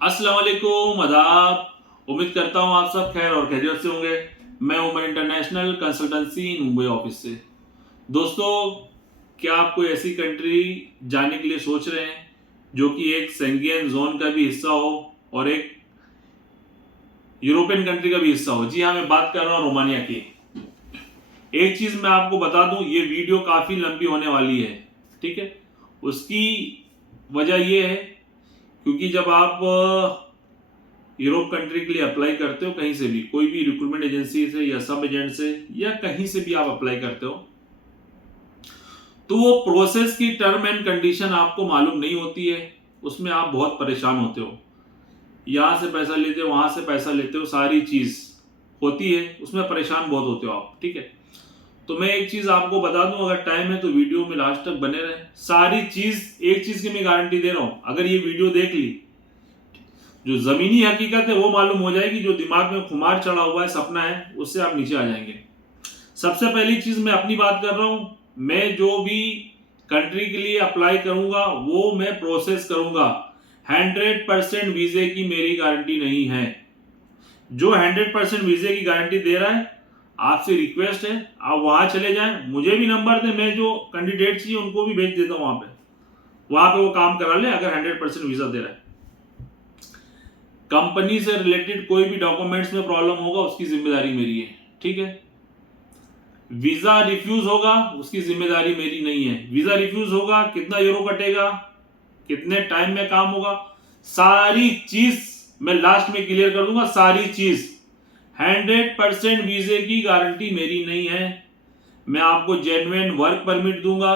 अस्सलाम वालेकुम, आदाब। उम्मीद करता हूँ आप सब खैर और खैरियत से होंगे। मैं Umar international consultancy Mumbai office से। दोस्तों, क्या आप कोई ऐसी कंट्री जाने के लिए सोच रहे हैं जो कि एक शेंगेन जोन का भी हिस्सा हो और एक यूरोपियन कंट्री का भी हिस्सा हो? जी हाँ, मैं बात कर रहा हूँ रोमानिया की। एक चीज मैं आपको बता दूं, ये वीडियो काफी लंबी होने वाली है, ठीक है। उसकी वजह ये है क्योंकि जब आप यूरोप कंट्री के लिए अप्लाई करते हो, कहीं से भी कोई भी रिक्रूटमेंट एजेंसी से या सब एजेंट से या कहीं से भी आप अप्लाई करते हो, तो वो प्रोसेस की टर्म एंड कंडीशन आपको मालूम नहीं होती है। उसमें आप बहुत परेशान होते हो, यहाँ से पैसा लेते हो, वहां से पैसा लेते हो, सारी चीज होती है, उसमें परेशान बहुत होते हो आप, ठीक है। तो मैं एक चीज आपको बता दूं, अगर टाइम है तो वीडियो में लास्ट तक बने रहे। सारी चीज, एक चीज की मैं गारंटी दे रहा हूं, अगर ये वीडियो देख ली, जो जमीनी हकीकत है वो मालूम हो जाएगी, जो दिमाग में खुमार चढ़ा हुआ है, सपना है, उससे आप नीचे आ जाएंगे। सबसे पहली चीज मैं अपनी बात कर रहा हूं। मैं जो भी कंट्री के लिए अप्लाई करूंगा वो मैं प्रोसेस करूंगा। 100% वीजे की मेरी गारंटी नहीं है। जो 100% वीजे की गारंटी दे रहा है, आपसे रिक्वेस्ट है आप वहां चले जाएं, मुझे भी नंबर दे, मैं जो कैंडिडेट चाहिए उनको भी भेज देता हूं वहां पे वो काम करा ले, अगर 100% वीजा दे रहा है। कंपनी से रिलेटेड कोई भी डॉक्यूमेंट्स में प्रॉब्लम होगा, उसकी जिम्मेदारी मेरी है, ठीक है। वीजा रिफ्यूज होगा, उसकी जिम्मेदारी मेरी नहीं है। वीजा रिफ्यूज होगा, कितना यूरो कटेगा, कितने टाइम में काम होगा, सारी चीज मैं लास्ट में क्लियर कर दूंगा। सारी चीज 100% वीजे की गारंटी मेरी नहीं है। मैं आपको जेन्युइन वर्क परमिट दूंगा,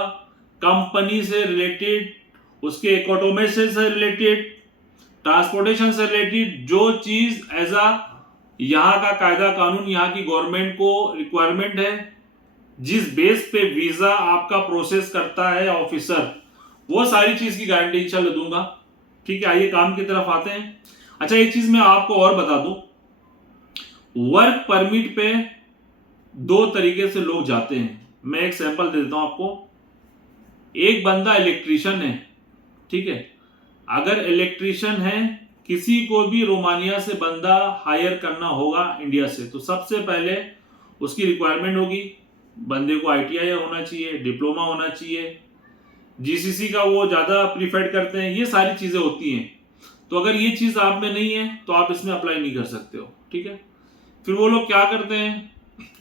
कंपनी से रिलेटेड, उसके इकोनॉमिक्स से रिलेटेड, ट्रांसपोर्टेशन से रिलेटेड जो चीज एज अ यहाँ का कायदा कानून, यहाँ की गवर्नमेंट को रिक्वायरमेंट है, जिस बेस पे वीजा आपका प्रोसेस करता है ऑफिसर, वो सारी चीज की गारंटी इंशाल्लाह दूंगा, ठीक है। आइए काम की तरफ आते हैं। अच्छा, एक चीज मैं आपको और बता दूं, वर्क परमिट पे दो तरीके से लोग जाते हैं। मैं एक सैंपल दे देता हूं आपको। एक बंदा इलेक्ट्रिशियन है, ठीक है। अगर इलेक्ट्रिशियन है, किसी को भी रोमानिया से बंदा हायर करना होगा इंडिया से, तो सबसे पहले उसकी रिक्वायरमेंट होगी, बंदे को आईटीआई होना चाहिए, डिप्लोमा होना चाहिए, जीसीसी का वो ज्यादा प्रीफर्ड करते हैं, ये सारी चीजें होती हैं। तो अगर ये चीज आप में नहीं है तो आप इसमें अप्लाई नहीं कर सकते हो, ठीक है। फिर वो लोग क्या करते हैं,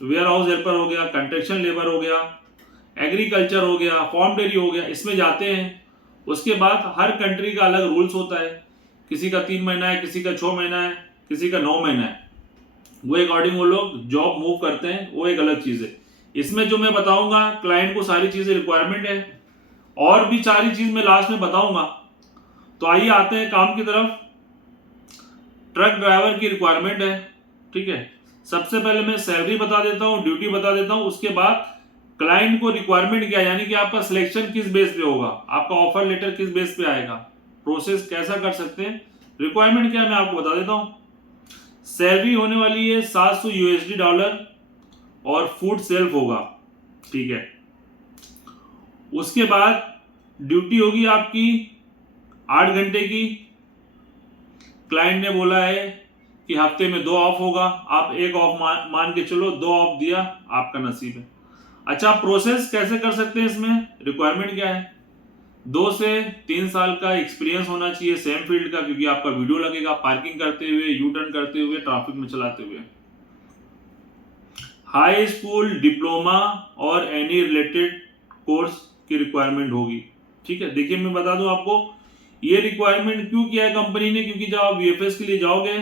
वेयर हाउस हेल्पर हो गया, कंस्ट्रक्शन लेबर हो गया, एग्रीकल्चर हो गया, फार्म डेयरी हो गया, इसमें जाते हैं। उसके बाद हर कंट्री का अलग रूल्स होता है, किसी का 3 महीना है, किसी का 6 महीना है, किसी का 9 महीना है, वो अकॉर्डिंग वो लोग जॉब मूव करते हैं, वो एक अलग चीज है। इसमें जो मैं बताऊंगा, क्लाइंट को सारी चीजें रिक्वायरमेंट है, और भी सारी चीज मैं लास्ट में बताऊंगा। तो आइए आते हैं काम की तरफ। ट्रक ड्राइवर की रिक्वायरमेंट है, ठीक है। सबसे पहले मैं सैलरी बता देता हूं, ड्यूटी बता देता हूं, उसके बाद क्लाइंट को रिक्वायरमेंट क्या, यानी कि आपका सिलेक्शन किस बेस पे होगा, आपका ऑफर लेटर किस बेस पे आएगा, प्रोसेस कैसा कर सकते हैं, रिक्वायरमेंट क्या है मैं आपको बता देता हूं। सैलरी होने वाली है $700 और फूड सेल्फ होगा, ठीक है। उसके बाद ड्यूटी होगी आपकी 8 घंटे की। क्लाइंट ने बोला है कि हफ्ते में 2 ऑफ होगा, आप एक ऑफ मान के चलो, 2 ऑफ दिया, आपका नसीब है। अच्छा, प्रोसेस कैसे कर सकते हैं, इसमें रिक्वायरमेंट क्या है, 2 से 3 साल का एक्सपीरियंस होना चाहिए सेम फील्ड का, क्योंकि आपका वीडियो लगेगा पार्किंग करते हुए, यू टर्न करते हुए, ट्रैफिक में चलाते हुए। हाई स्कूल डिप्लोमा और एनी रिलेटेड कोर्स की रिक्वायरमेंट होगी, ठीक है। देखिए मैं बता दूं आपको, ये रिक्वायरमेंट क्यों किया है कंपनी ने, क्योंकि जब आप वीएफएस के लिए जाओगे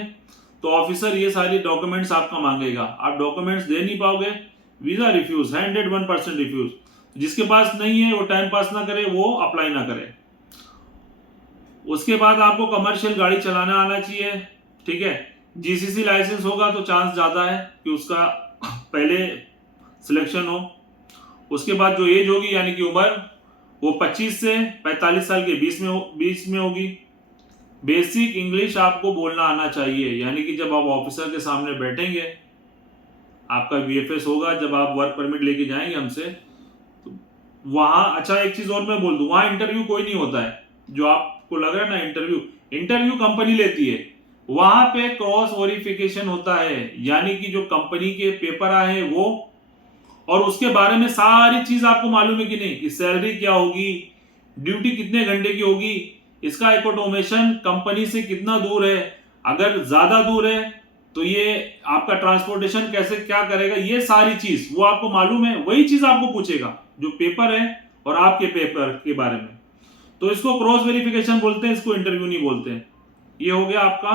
तो ऑफिसर ये सारे डॉक्यूमेंट्स आपका मांगेगा, आप डॉक्यूमेंट्स दे नहीं पाओगे, वीजा रिफ्यूज, 101% रिफ्यूज। जिसके पास नहीं है वो टाइम पास ना करे, वो अप्लाई ना करे। उसके बाद आपको कमर्शियल गाड़ी चलाना आना चाहिए, ठीक है। जीसीसी लाइसेंस होगा तो चांस ज्यादा है कि उसका पहले सिलेक्शन हो। उसके बाद जो एज होगी, यानी कि उम्र, वो 25 से 45 साल के बीच में होगी। बेसिक इंग्लिश आपको बोलना आना चाहिए, यानी कि जब आप ऑफिसर के सामने बैठेंगे, आपका वीएफएस होगा, जब आप वर्क परमिट लेके जाएंगे हमसे, तो वहां, अच्छा एक चीज और मैं बोल दूं, वहां इंटरव्यू कोई नहीं होता है। जो आप आपको लग रहा है ना इंटरव्यू कंपनी लेती है, वहां पे क्रॉस वेरिफिकेशन होता है, यानी कि जो कंपनी के पेपर आए हैं वो, और उसके बारे में सारी चीज आपको मालूम है कि नहीं, कि सैलरी क्या होगी, ड्यूटी कितने घंटे की होगी, इसका एकोमोडेशन कंपनी से कितना दूर है, अगर ज्यादा दूर है तो ये आपका ट्रांसपोर्टेशन कैसे क्या करेगा, ये सारी चीज वो आपको मालूम है, वही चीज आपको पूछेगा जो पेपर है और आपके पेपर के बारे में। तो इसको क्रॉस वेरिफिकेशन बोलते हैं, इसको इंटरव्यू नहीं बोलते हैं। ये हो गया आपका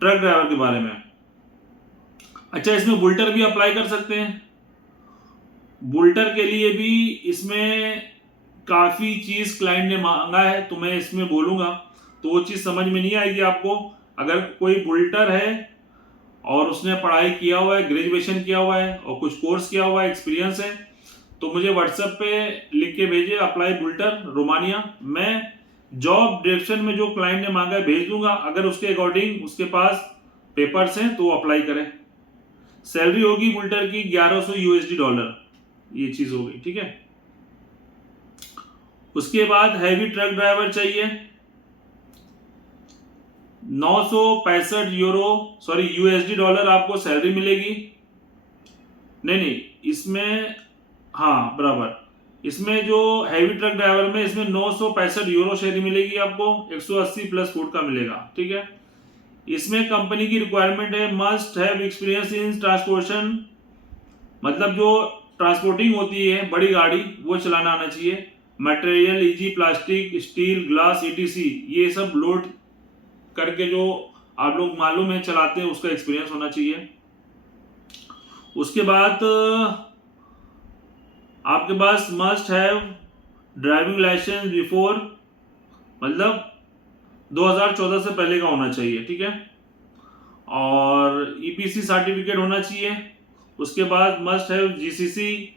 ट्रक ड्राइवर के बारे में। अच्छा, इसमें बुल्टर भी अप्लाई कर सकते हैं। बुल्टर के लिए भी इसमें काफी चीज क्लाइंट ने मांगा है, तो मैं इसमें बोलूंगा तो वो चीज समझ में नहीं आएगी आपको। अगर कोई बुल्टर है और उसने पढ़ाई किया हुआ है, ग्रेजुएशन किया हुआ है और कुछ कोर्स किया हुआ है, एक्सपीरियंस है, तो मुझे व्हाट्सएप पे लिख के भेजिए अप्लाई बुल्टर रोमानिया। मैं जॉब डिस्क्रिप्शन में जो क्लाइंट ने मांगा है भेज दूंगा, अगर उसके अकॉर्डिंग उसके पास पेपर्स हैं तो वो अप्लाई करें। सैलरी होगी बुल्टर की $1100, ये चीज हो गई, ठीक है। उसके बाद हैवी ट्रक ड्राइवर चाहिए, $965 आपको सैलरी मिलेगी। नहीं, इसमें हाँ बराबर, इसमें जो हैवी ट्रक ड्राइवर में इसमें €965 सैलरी मिलेगी आपको, 180 प्लस फूड का मिलेगा, ठीक है। इसमें कंपनी की रिक्वायरमेंट है must have experience in transportation, मतलब जो ट्रांसपोर्टिंग होती है बड़ी गाड़ी वो चलाना आना चाहिए, material easy plastic steel glass ETC, ये सब लोड करके जो आप लोग मालूम है चलाते हैं, उसका एक्सपीरियंस होना चाहिए। उसके बाद आपके पास must have driving license before, मतलब 2014 से पहले का होना चाहिए, ठीक है, और EPC सर्टिफिकेट होना चाहिए। उसके बाद must have GCC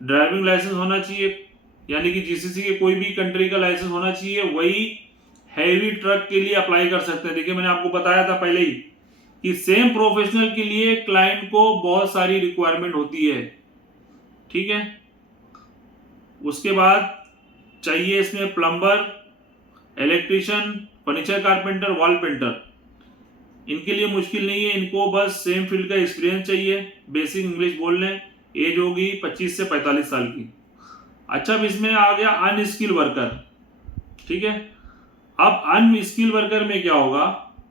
driving licence होना चाहिए, यानी कि GCC के कोई भी कंट्री का लाइसेंस होना चाहिए, वही हैवी ट्रक के लिए अप्लाई कर सकते हैं। देखिए मैंने आपको बताया था पहले ही कि सेम प्रोफेशनल के लिए क्लाइंट को बहुत सारी रिक्वायरमेंट होती है, ठीक है। उसके बाद चाहिए इसमें plumber, electrician, furniture carpenter, wall painter, इनके लिए मुश्किल नहीं है, इनको बस सेम फील्ड का एक्सपीरियंस चाहिए, बेसिक इंग्लिश बोल लें, एज होगी 25 से 45 साल की। अच्छा, अब इसमें आ गया अनस्किल वर्कर, ठीक है। अब अनस्किल वर्कर में क्या होगा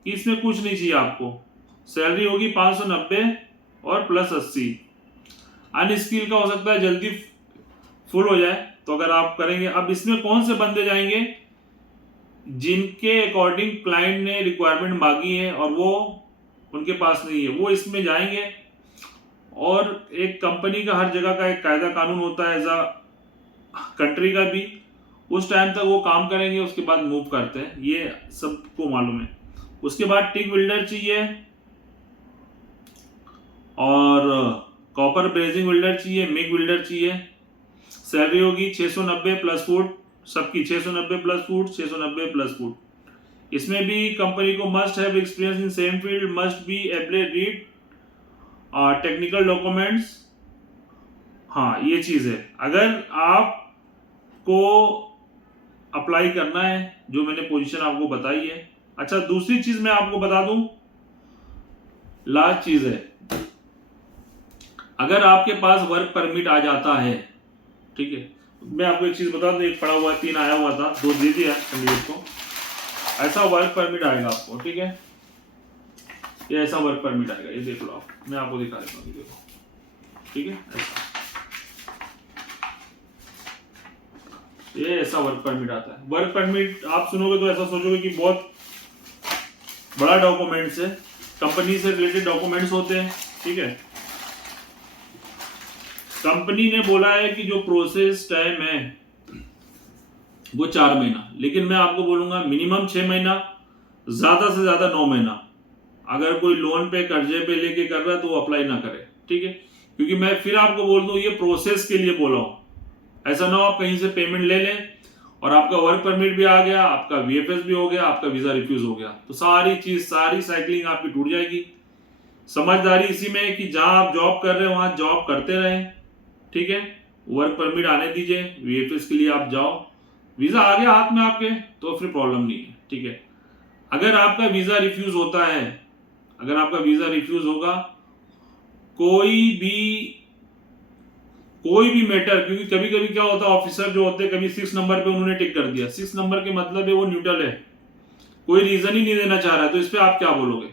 कि इसमें कुछ नहीं चाहिए आपको, सैलरी होगी 590 और प्लस 80। अनस्किल का हो सकता है जल्दी फुल हो जाए, तो अगर आप करेंगे। अब इसमें कौन से बंदे जाएंगे, जिनके अकॉर्डिंग क्लाइंट ने रिक्वायरमेंट मांगी है और वो उनके पास नहीं है, वो इसमें जाएंगे। और एक कंपनी का हर जगह का एक कायदा कानून होता है, एज कंट्री का भी, उस टाइम तक वो काम करेंगे, उसके बाद मूव करते हैं, ये सबको मालूम है। उसके बाद टिक वेल्डर चाहिए और कॉपर ब्रेजिंग वेल्डर चाहिए, मिग वेल्डर चाहिए। सैलरी होगी 690 प्लस फूड, सबकी 690 प्लस फूड, 690 प्लस फूड। इसमें भी कंपनी को must have experience in same field, must be able read technical documents. हाँ, ये चीज है, अगर आपको अप्लाई करना है जो मैंने पोजीशन आपको बताई है। अच्छा, दूसरी चीज मैं आपको बता दूं, लास्ट चीज है, अगर आपके पास वर्क परमिट आ जाता है, ठीक है, मैं आपको एक चीज बता दूं, एक पड़ा हुआ 3 आया हुआ था, 2 दे दिया कैंडिडेट को, ऐसा वर्क परमिट आएगा आपको, ठीक है, ये ऐसा वर्क परमिट आएगा, ये देख लो आप, मैं आपको दिखा देता हूँ, देखो, ठीक है, ऐसा ये ऐसा वर्क परमिट आता है। वर्क परमिट आप सुनोगे तो ऐसा सोचोगे कि बहुत बड़ा डॉक्यूमेंट्स है, कंपनी से रिलेटेड डॉक्यूमेंट्स होते हैं, ठीक है। कंपनी ने बोला है कि जो प्रोसेस टाइम है वो 4 महीना, लेकिन मैं आपको बोलूंगा मिनिमम 6 महीना, ज्यादा से ज्यादा 9 महीना। अगर कोई लोन पे कर्जे पे लेके कर रहा है तो वो अप्लाई ना करे, ठीक है, क्योंकि मैं फिर आपको बोल दूं ये प्रोसेस के लिए बोला हूं, ऐसा ना हो आप कहीं से पेमेंट ले लें और आपका वर्क परमिट भी आ गया, आपका VFS भी हो गया, आपका वीजा रिफ्यूज हो गया, तो सारी चीज, सारी साइकिलिंग आपकी टूट जाएगी। समझदारी इसी में है कि जहां आप जॉब कर रहे हो वहां जॉब करते रहें, ठीक है, वर्क परमिट आने दीजिए, VFS के लिए आप जाओ, वीजा आ गया हाथ में आपके तो फिर प्रॉब्लम नहीं है, ठीक है। अगर आपका वीजा रिफ्यूज होता है, अगर आपका वीजा रिफ्यूज होगा, कोई भी मैटर, क्योंकि कभी कभी क्या होता है, ऑफिसर जो होते हैं कभी 6 नंबर पे उन्होंने टिक कर दिया, 6 नंबर के मतलब है वो न्यूट्रल है, कोई रीजन ही नहीं देना चाह रहा है, तो इस पे आप क्या बोलोगे,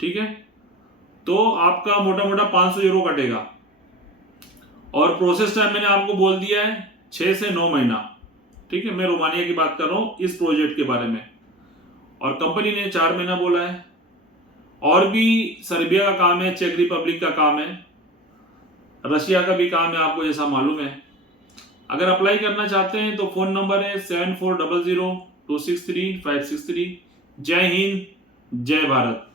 ठीक है। तो आपका मोटा मोटा 500 यूरो कटेगा, और प्रोसेस टाइम मैंने आपको बोल दिया है 6 से 9 महीना, ठीक है। मैं रोमानिया की बात कर रहा हूं इस प्रोजेक्ट के बारे में, और कंपनी ने 4 महीना बोला है। और भी सर्बिया का काम है, चेक रिपब्लिक का काम है, रशिया का भी काम है, आपको जैसा मालूम है। अगर अप्लाई करना चाहते हैं तो फोन नंबर है 7400263563। जय हिंद, जय भारत।